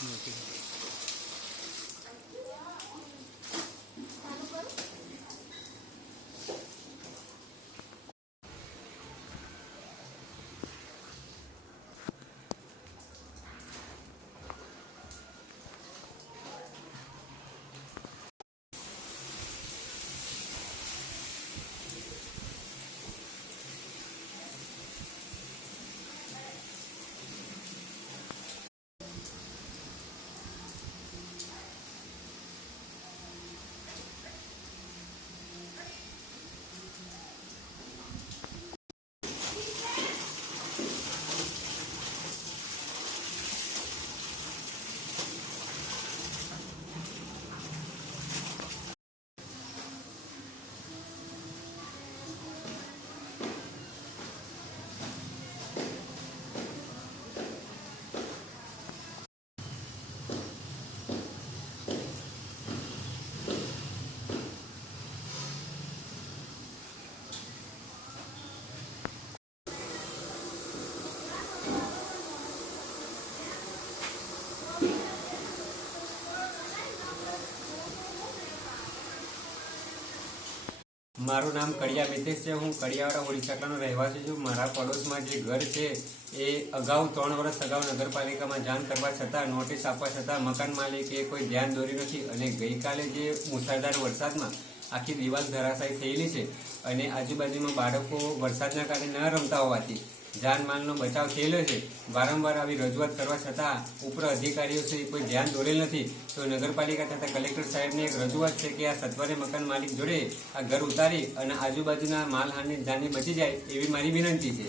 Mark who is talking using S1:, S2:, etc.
S1: 嗯对 મારું નામ કડિયા મિતેશ છે. હું કડિયાવાડા ઓડિશાનો રહેવાસી છું. મારા પડોશમાં જે ઘર છે, એ અગાઉ ત્રણ વર્ષ અગાઉ નગરપાલિકામાં જાણ કરવા છતાં, નોટિસ આપવા છતાં મકાન માલિકે કોઈ ધ્યાન દોર્યું નથી અને ગઈકાલે જે મુસળધાર વરસાદમાં આખી દિવાલ ધરાશાયી થયેલી છે અને આજુબાજુમાં બાળકો વરસાદના કારણે ન રમતા હોવાથી જાનમાલનો બચાવ થયેલો છે. વારંવાર આવી રજૂઆત કરવા છતાં ઉપર અધિકારીઓ છે કોઈ ધ્યાન દોરેલ નથી. તો નગરપાલિકા તથા કલેક્ટર સાહેબને એક રજૂઆત છે કે આ સત્વરે મકાન માલિક જોડે આ ઘર ઉતારી અને આજુબાજુના માલહાની જાનની બચી જાય એવી મારી વિનંતી છે.